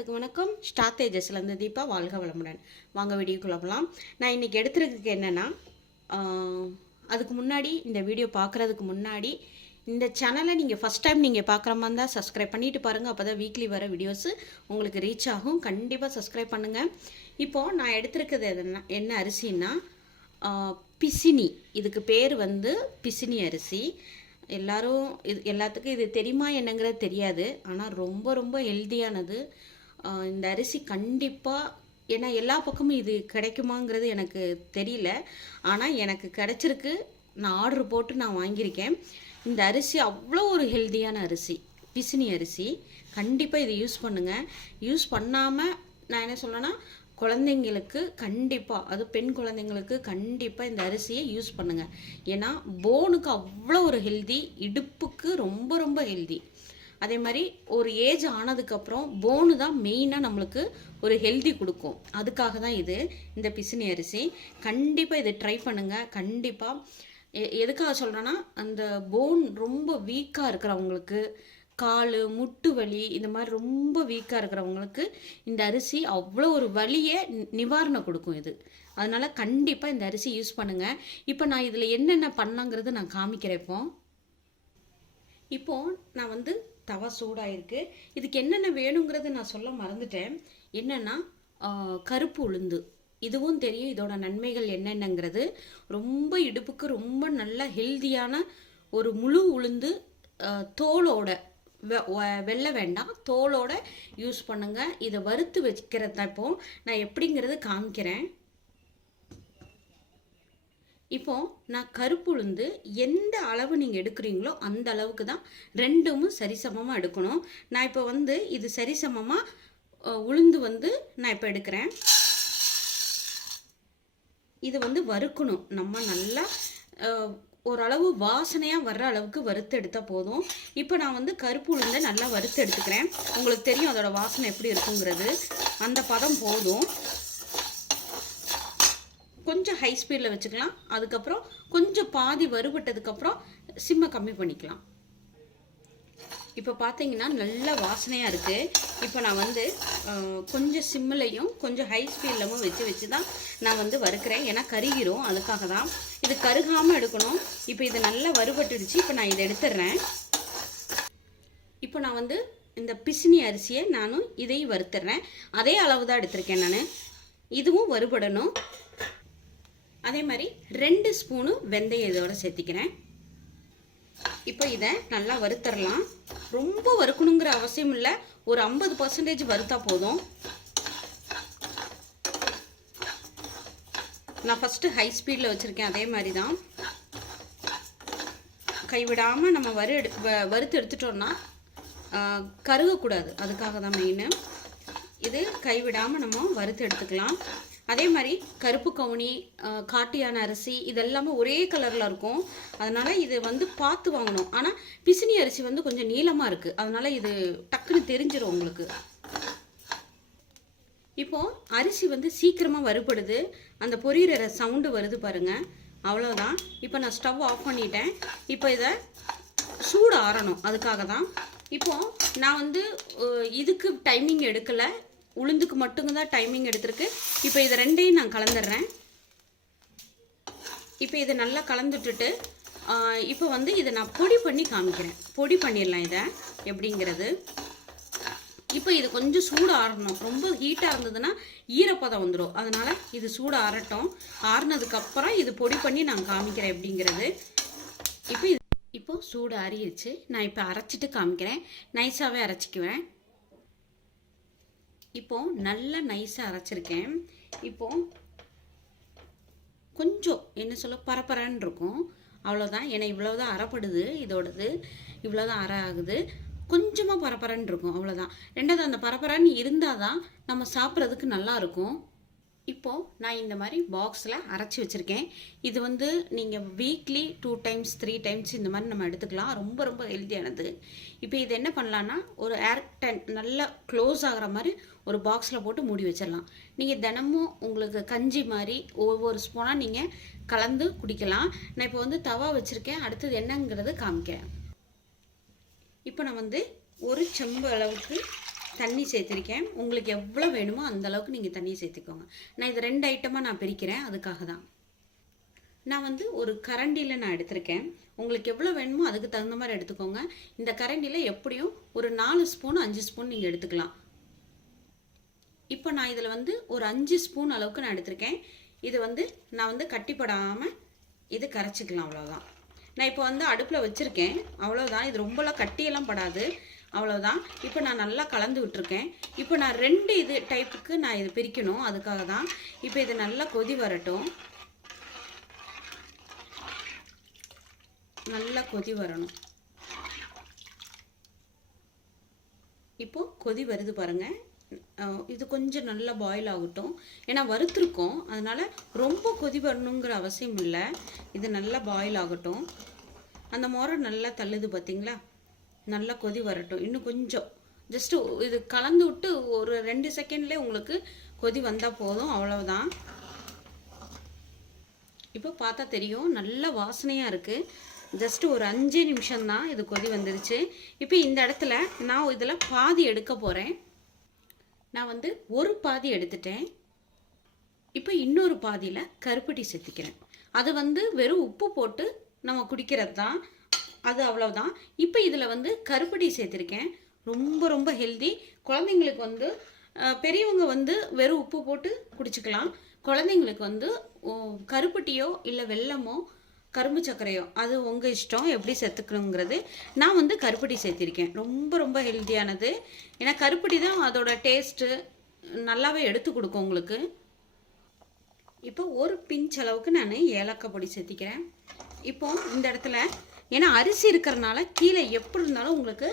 எல்லாத்துக்கும் வணக்கம். ஸ்டார் தேஜஸ்லேருந்து தீபா வாழ்க வளமுடன். வாங்க வீடியோக்குள்ள போகலாம் நான் இன்றைக்கி எடுத்துருக்கு என்னென்னா அதுக்கு முன்னாடி இந்த வீடியோ பார்க்குறதுக்கு முன்னாடி இந்த சேனலை நீங்கள் ஃபஸ்ட் டைம் நீங்கள் பார்க்குற மாதிரி இருந்தால் சப்ஸ்கிரைப் பண்ணிவிட்டு பாருங்கள் அப்போ தான் வீக்லி வர வீடியோஸு உங்களுக்கு ரீச் ஆகும். கண்டிப்பாக சப்ஸ்கிரைப் பண்ணுங்கள் இப்போது நான் எடுத்திருக்கிறது எதுனா என்ன அரிசின்னா பிசினி. இதுக்கு பேர் வந்து பிசினி அரிசி. எல்லாரும் இது எல்லாத்துக்கும் இது தெரியுமா என்னங்கிறது தெரியாது. ஆனால் ரொம்ப ரொம்ப ஹெல்தியானது இந்த அரிசி கண்டிப்பாக ஏன்னா எல்லா பக்கமும் இது கிடைக்குமாங்கிறது எனக்கு தெரியல. ஆனால் எனக்கு கிடைச்சிருக்கு. நான் ஆர்டர் போட்டு நான் வாங்கியிருக்கேன். இந்த அரிசி அவ்வளோ ஒரு ஹெல்தியான அரிசி பிசினி அரிசி. கண்டிப்பாக இதை யூஸ் பண்ணுங்கள் யூஸ் பண்ணாமல் நான் என்ன சொல்லணும்னா குழந்தைங்களுக்கு கண்டிப்பாக அது பெண் குழந்தைங்களுக்கு கண்டிப்பாக இந்த அரிசியை யூஸ் பண்ணுங்கள் ஏன்னா போனுக்கு அவ்வளோ ஒரு ஹெல்தி இடுப்புக்கு ரொம்ப ரொம்ப ஹெல்தி அதே மாதிரி ஒரு ஏஜ் ஆனதுக்கப்புறம் போனு தான் மெயினாக நம்மளுக்கு ஒரு ஹெல்தி கொடுக்கும். அதுக்காக தான் இது இந்த பிசினி அரிசி. கண்டிப்பாக இதை ட்ரை பண்ணுங்கள் கண்டிப்பாக எ- எதுக்காக சொல்கிறேன்னா அந்த போன் ரொம்ப வீக்காக இருக்கிறவங்களுக்கு கால் முட்டு வலி இந்த மாதிரி ரொம்ப வீக்காக இருக்கிறவங்களுக்கு இந்த அரிசி அவ்வளோ ஒரு வலியை நிவாரணம் கொடுக்கும் இது. அதனால் கண்டிப்பாக இந்த அரிசி யூஸ் பண்ணுங்கள் இப்போ நான் இதில் என்னென்ன பண்ணலாங்கிறது நான் காமிக்கிறேன் இப்போ. இப்போது நான் வந்து தவா சூடாயிருக்கு. இதுக்கு என்னென்ன வேணுங்கிறத நான் சொல்ல மறந்துட்டேன். என்னென்னா கருப்பு உளுந்து. இதுவும் தெரியும் இதோட நன்மைகள் என்னென்னங்கிறது. ரொம்ப இடுப்புக்கு ரொம்ப நல்ல ஹெல்தியான ஒரு முழு உளுந்து தோலோட வெ- வெள்ளை வேண்டாம். தோலோட யூஸ் பண்ணுங்கள் இதை வறுத்து வைக்கிறது தான் நான் எப்படிங்கிறது காமிக்கிறேன். இப்போ நான் கருப்பு உளுந்து எந்த அளவு நீங்கள் எடுக்கிறீங்களோ அந்த அளவுக்கு தான் ரெண்டும் சரிசமமாக எடுக்கணும். நான் இப்போ வந்து இது சரிசமமாக உளுந்து வந்து நான் இப்போ எடுக்கிறேன். இது வந்து வறுக்கணும். நம்ம நல்லா ஓரளவு வாசனையாக வர்ற அளவுக்கு வறுத்து எடுத்தால் போதும். இப்போ நான் வந்து கருப்பு உளுந்தை நல்லா வறுத்து எடுத்துக்கிறேன். உங்களுக்கு தெரியும் அதோட வாசனை எப்படி இருக்குங்கிறது. அந்த பதம் போதும். கொஞ்சம் ஹை ஸ்பீடில் வச்சுக்கலாம். அதுக்கப்புறம் கொஞ்சம் பாதி வறுபட்டதுக்கப்புறம் சிம்மை கம்மி பண்ணிக்கலாம். இப்போ பார்த்தீங்கன்னா நல்ல வாசனையாக இருக்குது இப்போ நான் வந்து கொஞ்சம் சிம்மிலையும் கொஞ்சம் ஹை ஸ்பீட்லையும் வச்சு வச்சு தான் நான் வந்து வறுக்கிறேன். ஏன்னா கருகிரும் அதுக்காக தான். இது கருகாமல் எடுக்கணும். இப்போ இது நல்லா வறுபட்டுடுச்சு. இப்போ நான் இதை எடுத்துடுறேன். இப்போ நான் வந்து இந்த பிசினி அரிசியை நானும் இதையும் வறுத்துடுறேன். அதே அளவு தான் எடுத்திருக்கேன் நான். இதுவும் வறுபடணும். அதே மாதிரி ரெண்டு ஸ்பூனு வெந்தயம் இதோட சேர்த்திக்கிறேன். இப்போ இதை நல்லா வறுத்தரலாம். ரொம்ப வறுக்கணுங்கிற அவசியம் இல்லை. ஒரு ஐம்பது பர்சன்டேஜ் வறுத்தா போதும். நான் ஃபஸ்ட்டு ஹை ஸ்பீடில் வச்சுருக்கேன். அதே மாதிரி தான். கைவிடாமல் நம்ம வறு எடு வ- வறுத்து எடுத்துட்டோம்னா கருகக்கூடாது. அதுக்காக தான் மெயின் இது கைவிடாமல் நம்ம வறுத்து எடுத்துக்கலாம். அதே மாதிரி கருப்பு கவுனி காட்டியான அரிசி இதெல்லாமே ஒரே கலரில் இருக்கும். அதனால் இது வந்து பார்த்து வாங்கணும். ஆனால் பிசினி அரிசி வந்து கொஞ்சம் நீளமாக இருக்குது அதனால் இது டக்குன்னு தெரிஞ்சிடும் உங்களுக்கு. இப்போது அரிசி வந்து சீக்கிரமாக வறுபடுது. அந்த பொரியிற சவுண்டு வருது பாருங்கள் அவ்வளோதான் இப்போ நான் ஸ்டவ் ஆஃப் பண்ணிட்டேன். இப்போ இதை சூடு ஆறணும் அதுக்காக தான் இப்போது நான் வந்து இதுக்கு டைமிங் எடுக்கலை. உளுந்துக்கு மட்டும்தான் டைமிங் எடுத்திருக்கு. இப்போ இதை ரெண்டையும் நான் கலந்துடுறேன். இப்போ இதை நல்லா கலந்துட்டுட்டு இப்போ வந்து இதை நான் பொடி பண்ணி காமிக்கிறேன். பொடி பண்ணிடலாம் இதை. எப்படிங்கிறது. இப்போ இது கொஞ்சம் சூடு ஆறணும். ரொம்ப ஹீட்டாக இருந்ததுன்னா ஈரப்பதம் வந்துடும் அதனால் இது சூடு ஆறட்டும். ஆறுனதுக்கப்புறம் இது பொடி பண்ணி நான் காமிக்கிறேன் எப்படிங்கிறது. இப்போ இது இப்போது சூடு ஆறிடுச்சு. நான் இப்போ அரைச்சிட்டு காமிக்கிறேன். நைஸாகவே அரைச்சிக்குவேன். இப்போ நல்லா நைஸாக அரைச்சிருக்கேன். இப்போ கொஞ்சம் என்ன சொல்ல பரபரன்னு இருக்கும். அவ்வளோதான் ஏன்னா இவ்வளோதான் அறப்படுது இதோடது இவ்வளோதான் அற ஆகுது. கொஞ்சமாக பரபரன்னு இருக்கும். அவ்வளோதான் ரெண்டாவது அந்த பரபரன்னு இருந்தால் தான் நம்ம சாப்பிட்றதுக்கு நல்லா இருக்கும். இப்போது நான் இந்த மாதிரி பாக்ஸில் அரைச்சி வச்சுருக்கேன். இது வந்து நீங்கள் weekly two times three times இந்த மாதிரி நம்ம எடுத்துக்கலாம். ரொம்ப ரொம்ப ஹெல்த்தியானது இப்போ இது என்ன பண்ணலான்னா ஒரு ஏர் டென் நல்லா க்ளோஸ் ஆகிற மாதிரி ஒரு பாக்ஸில் போட்டு மூடி வச்சிடலாம். நீங்கள் தினமும் உங்களுக்கு கஞ்சி மாதிரி ஒவ்வொரு ஸ்பூனாக நீங்கள் கலந்து குடிக்கலாம். நான் இப்போ வந்து தவா வச்சுருக்கேன். அடுத்தது என்னங்கிறது காமிக்கிறேன். இப்போ நான் வந்து ஒரு செம்பு அளவுக்கு தண்ணி சேர்த்துருக்கேன். உங்களுக்கு எவ்வளோ வேணுமோ அந்த அளவுக்கு நீங்கள் தண்ணி சேர்த்துக்கோங்க. நான் இது ரெண்டு ஐட்டமாக நான் பிரிக்கிறேன். அதுக்காக தான். நான் வந்து ஒரு கரண்டியில் நான் எடுத்திருக்கேன். உங்களுக்கு எவ்வளோ வேணுமோ அதுக்கு தகுந்த மாதிரி எடுத்துக்கோங்க. இந்த கரண்டியில் எப்படியும் ஒரு நாலு ஸ்பூன் அஞ்சு ஸ்பூன் நீங்கள் எடுத்துக்கலாம். இப்போ நான் இதில் வந்து ஒரு அஞ்சு ஸ்பூன் அளவுக்கு நான் எடுத்திருக்கேன். இது வந்து நான் வந்து கட்டிப்படாமல் இது கரைச்சிக்கலாம் அவ்வளோதான் நான் இப்போ வந்து அடுப்பில் வச்சுருக்கேன். அவ்வளோதான் இது ரொம்பலாம் கட்டியெல்லாம் படாது. அவ்வளோதான் இப்போ நான் நல்லா கலந்து விட்டுருக்கேன். இப்போ நான் ரெண்டு இது டைப்புக்கு நான் இது பிரிக்கணும். அதுக்காக தான் இப்போ இது நல்லா கொதி வரட்டும். நல்லா கொதி வரணும். இப்போ கொதி வருது பாருங்க. இது கொஞ்சம் நல்லா பாயில் ஆகட்டும். ஏன்னா வறுத்துருக்கோம். அதனால் ரொம்ப கொதி வரணுங்கிற அவசியம் இல்லை. இது நல்லா பாயில் ஆகட்டும். அந்த முறை நல்லா தள்ளுது பார்த்தீங்களா நல்லா கொதி வரட்டும். இன்னும் கொஞ்சம். ஜஸ்ட்டு இது கலந்து விட்டு ஒரு ரெண்டு செகண்ட்லேயே உங்களுக்கு கொதி வந்தால் போதும். அவ்வளவுதான். இப்போ பார்த்தா தெரியும். நல்ல வாசனையாக இருக்குது ஜஸ்ட் ஒரு அஞ்சு நிமிஷம் தான் இது கொதி வந்துருச்சு. இப்போ இந்த இடத்துல நான் இதில் பாதி எடுக்க போகிறேன் நான் வந்து ஒரு பாதி எடுத்துட்டேன். இப்போ இன்னொரு பாதியில் கருப்பட்டி சேர்த்திக்கிறேன். அது வந்து வெறும் உப்பு போட்டு நம்ம குடிக்கிறது தான் அது அவ்வளோதான் இப்போ இதில் வந்து கருப்படி சேர்த்துருக்கேன். ரொம்ப ரொம்ப ஹெல்தி குழந்தைங்களுக்கு வந்து பெரியவங்க வந்து வெறும் உப்பு போட்டு குடிச்சுக்கலாம். குழந்தைங்களுக்கு வந்து கருப்பட்டியோ இல்லை வெல்லமோ கரும்பு சர்க்கரையோ அது உங்கள் இஷ்டம். எப்படி சேர்த்துக்கணுங்கிறது. நான் வந்து கருப்பட்டி சேர்த்திருக்கேன். ரொம்ப ரொம்ப ஹெல்த்தியானது ஏன்னா கருப்பட்டி தான் அதோட டேஸ்ட்டு நல்லாவே எடுத்து கொடுக்கும் உங்களுக்கு. இப்போ ஒரு பிஞ்ச் அளவுக்கு நான் ஏலக்காய் பொடி சேர்த்திக்கிறேன். இப்போ இந்த இடத்துல ஏன்னா அரிசி இருக்கிறனால கீழே எப்படி இருந்தாலும் உங்களுக்கு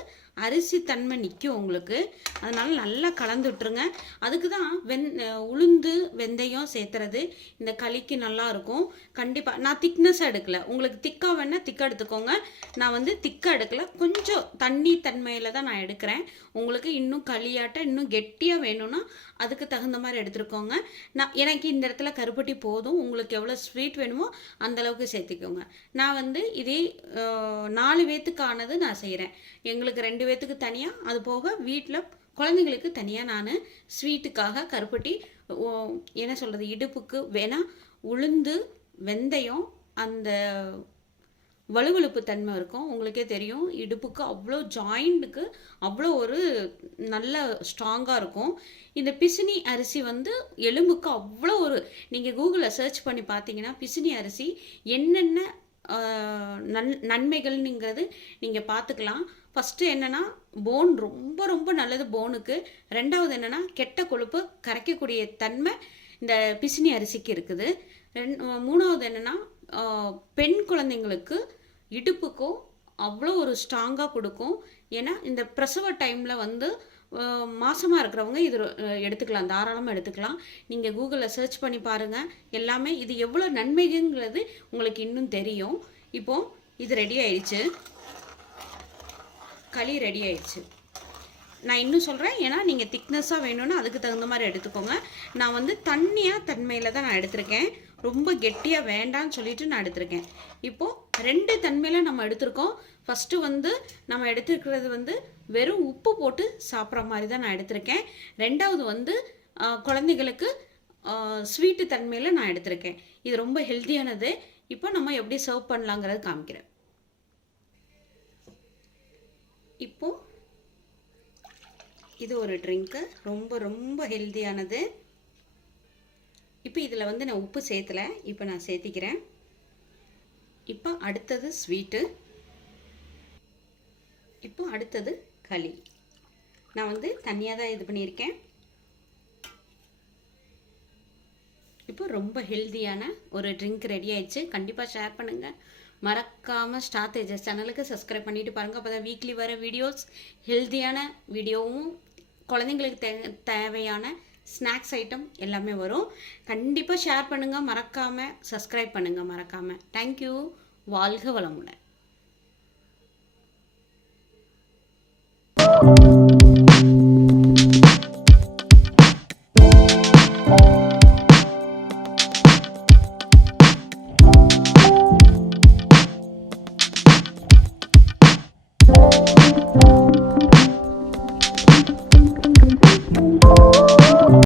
அரிசி தன்மை நிற்கும் உங்களுக்கு. அதனால் நல்லா கலந்து விட்டுருங்க. அதுக்கு தான் வெந் உளுந்து வெந்தயம் சேர்த்துறது. இந்த களிக்கு நல்லா இருக்கும். கண்டிப்பாக நான் திக்னஸ் எடுக்கல. உங்களுக்கு திக்காக வேணால் திக்காக எடுத்துக்கோங்க. நான் வந்து திக்காக எடுக்கல. கொஞ்சம் தண்ணி தன்மையில் தான் நான் எடுக்கிறேன். உங்களுக்கு இன்னும் களியாட்ட இன்னும் கெட்டியாக வேணும்னா அதுக்கு தகுந்த மாதிரி எடுத்துருக்கோங்க நான் எனக்கு இந்த இடத்துல கருப்பட்டி போதும். உங்களுக்கு எவ்வளோ ஸ்வீட் வேணுமோ அந்தளவுக்கு சேர்த்துக்கோங்க. நான் வந்து இதே நாலு பேத்துக்கானது நான் செய்கிறேன் எங்களுக்கு ரெண்டு பேர்த்துக்கு தனியாக அது போக வீட்டில் குழந்தைங்களுக்கு தனியாக நான் ஸ்வீட்டுக்காக கருப்பட்டி ஓ, என்ன சொல்கிறது இடுப்புக்கு வேணால் உளுந்து வெந்தயம் அந்த வலுவழுப்பு தன்மை இருக்கும். உங்களுக்கே தெரியும். இடுப்புக்கு அவ்வளோ ஜாயிண்ட்டுக்கு அவ்வளோ ஒரு நல்ல ஸ்ட்ராங்காக இருக்கும். இந்த பிசினி அரிசி வந்து எலும்புக்கு அவ்வளோ ஒரு நீங்கள் கூகுளில் சர்ச் பண்ணி பார்த்தீங்கன்னா பிசினி அரிசி என்னென்ன நன் நன்மைகள்னுங்கிறது நீங்கள் பார்த்துக்கலாம் ஃபஸ்ட்டு என்னென்னா போன் ரொம்ப ரொம்ப நல்லது போனுக்கு ரெண்டாவது என்னென்னா கெட்ட கொழுப்பு கரைக்கக்கூடிய தன்மை இந்த பிசினி அரிசிக்கு இருக்குது. ரெண் மூணாவது என்னென்னா பெண் குழந்தைங்களுக்கு இடுப்புக்கும் அவ்வளோ ஒரு ஸ்ட்ராங்காக கொடுக்கும். ஏன்னா இந்த பிரசவ டைமில் வந்து மாசமாக இருக்கிறவங்க இது எடுத்துக்கலாம். தாராளமாக எடுத்துக்கலாம். நீங்கள் கூகுளில் சர்ச் பண்ணி பாருங்கள் எல்லாமே இது எவ்வளோ நன்மைங்கிறது உங்களுக்கு இன்னும் தெரியும். இப்போது இது ரெடி ஆயிடுச்சு. களி ரெடி ஆயிடுச்சு. நான் இன்னும் சொல்கிறேன் ஏன்னா நீங்கள் திக்னஸாக வேணும்னா அதுக்கு தகுந்த மாதிரி எடுத்துக்கோங்க. நான் வந்து தண்ணியாக தன்மையில் தான் நான் எடுத்திருக்கேன். ரொம்ப கெட்டியாக வேண்டாம்னு சொல்லிட்டு நான் எடுத்திருக்கேன். இப்போது ரெண்டு தன்மையில் நம்ம எடுத்திருக்கோம். ஃபஸ்ட்டு வந்து நம்ம எடுத்துருக்கிறது வந்து வெறும் உப்பு போட்டு சாப்பிட்ற மாதிரி தான் நான் எடுத்திருக்கேன். ரெண்டாவது வந்து குழந்தைகளுக்கு ஸ்வீட்டு தன்மையில் நான் எடுத்திருக்கேன். இது ரொம்ப ஹெல்த்தியானது இப்போ நம்ம எப்படி சர்வ் பண்ணலாங்கிறது காமிக்கிறேன். இப்போது இது ஒரு ட்ரிங்க்கு ரொம்ப ரொம்ப ஹெல்த்தியானது இப்போ இதில் வந்து நான் உப்பு சேர்த்தல. இப்போ நான் சேர்த்திக்கிறேன். இப்போ அடுத்தது ஸ்வீட்டு இப்போ அடுத்தது களி. நான் வந்து தனியாக தான் இது பண்ணியிருக்கேன். இப்போ ரொம்ப ஹெல்தியான ஒரு ட்ரிங்க் ரெடி ஆயிடுச்சு. கண்டிப்பாக ஷேர் பண்ணுங்கள் மறக்காமல் ஸ்டார் தேஜஸ் சேனலுக்கு சப்ஸ்கிரைப் பண்ணிவிட்டு பாருங்கள் அப்போ தான் வீக்லி வர வீடியோஸ் ஹெல்த்தியான வீடியோவும் குழந்தைங்களுக்கு தே தேவையான ஸ்நாக்ஸ் ஐட்டம் எல்லாமே வரும். கண்டிப்பாக ஷேர் பண்ணுங்கள் மறக்காமல் சப்ஸ்கிரைப் பண்ணுங்கள் மறக்காமல் தேங்க்யூ வாழ்க வளமுடன்.